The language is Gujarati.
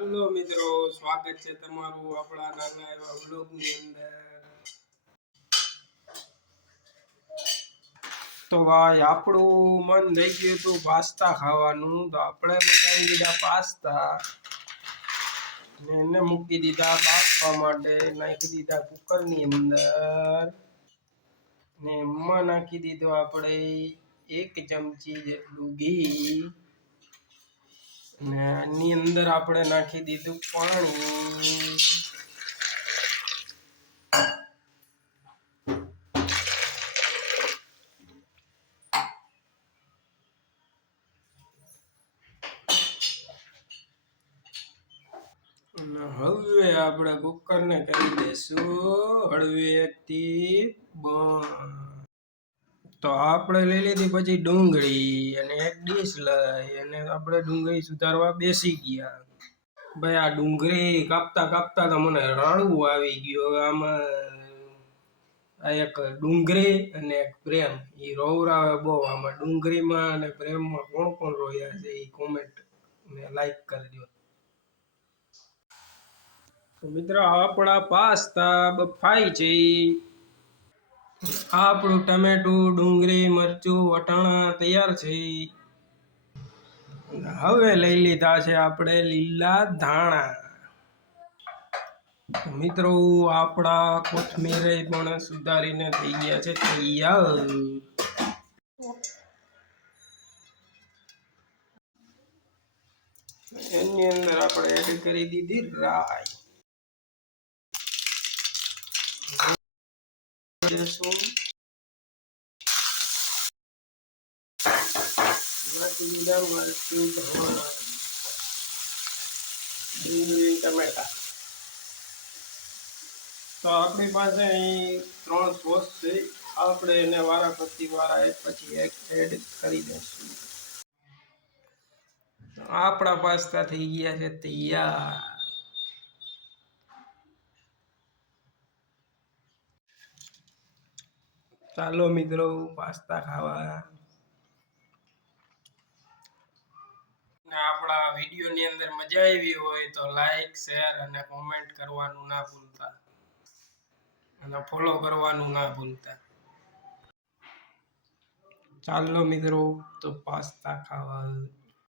હેલો મિત્રો, સ્વાગત છે તમારું આપણા નાના એવા વ્લોગની અંદર। તો ભાઈ આપણું મન થઈ ગયું હતું પાસ્તા ખાવાનું, તો આપણે બનાવી દીધા પાસ્તા ને એને મૂકી દીધા બાફવા માટે, નાખી દીધા કુકરની અંદર ને એમાં નાખી દીધો આપણે 1 ચમચી જેટલું ઘી ને આની અંદર આપણે નાખી દીધું પાણી। હવે આપણે કુકરને કરી દઈશું હળવેથી બંધ। તો આપણે લઈ લીધી પછી ડુંગળી અને એક ડીશ લઈ અને આપણે ડુંગળી સુધારવા બેસી ગયા। ભાઈ આ ડુંગળી કાપતા કાપતા તો મને રડવું આવી ગયું। હવે આમાં આ એક ડુંગળી અને એક પ્રેમ એ રોવરાવે બહુ। આમાં ડુંગળીમાં અને પ્રેમમાં કોણ કોણ રોયા છે એ કોમેન્ટ ને લાઈક કરજો। તો મિત્રો આપણા પાસ્તા બફાઈ છે। આપણું ટમેટું, ડુંગળી, મરચું, વટાણા તૈયાર છે। હવે લઈ લીધા છે આપણે લીલા ધાણા। મિત્રો આપણા કોથમીર પણ સુધારીને થઈ ગયા છે તૈયાર। એની અંદર આપણે એડ કરી દીધી રાઈ। નાખી દીધા મરચું, ધાણા, ડુંગળી, ટમેટા। તો આપણી પાસે અહીં 3 સોસ છે, આપણે એને વારા એક પછી એક એડ કરી દઈશું। આપણા પાસ્તા થઈ ગયા છે તૈયાર। ચાલો મિત્રો પાસ્તા ખાવા। આપણા વિડીયોની અંદર મજા આવી હોય તો લાઈક, શેર અને કોમેન્ટ કરવાનું ના ભૂલતા અને ફોલો કરવાનું ના ભૂલતા। ચાલો મિત્રો તો પાસ્તા ખાવા।